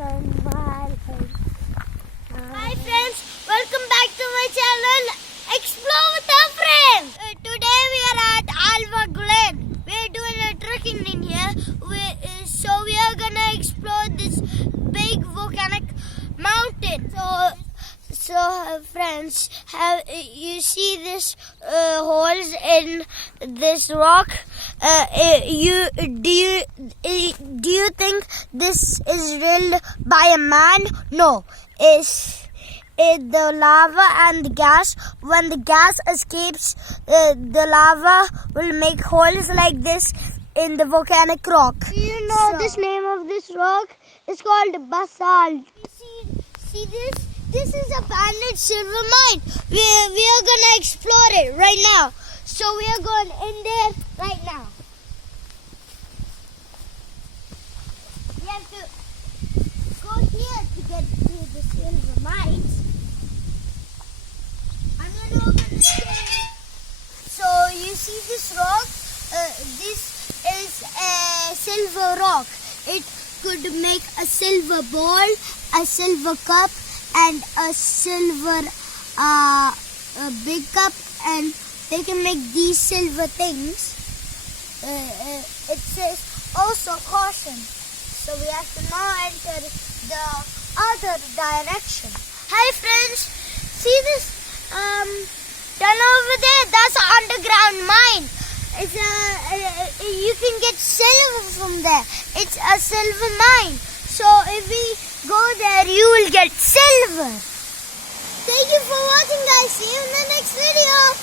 Hi friends, welcome back to my channel Explore with our friends. Today we are at Alva Glen. We are doing a trekking in here. So we are gonna explore this big volcanic mountain. So friends, have you see this holes in this rock? Do you think this is drilled by a man? No, it's the lava and the gas. When the gas escapes, the lava will make holes like this in the volcanic rock. Do you know this name of this rock? It's called basalt. See this? This is abandoned silver mine. We are gonna explore it right now. So we are going in there right now. We have to go here to get to the silver mines. And then we're gonna stay. So you see this rock? This is a silver rock. It could make a silver ball, a silver cup, and a silver big cup, and they can make these silver things. It says also caution, so we have to now enter the other direction. Hi friends, see this tunnel over there? That's an underground mine. It's you can get silver from there. It's a silver mine. So if we go there, you will get silver. Thank you for watching, guys. See you in the next video.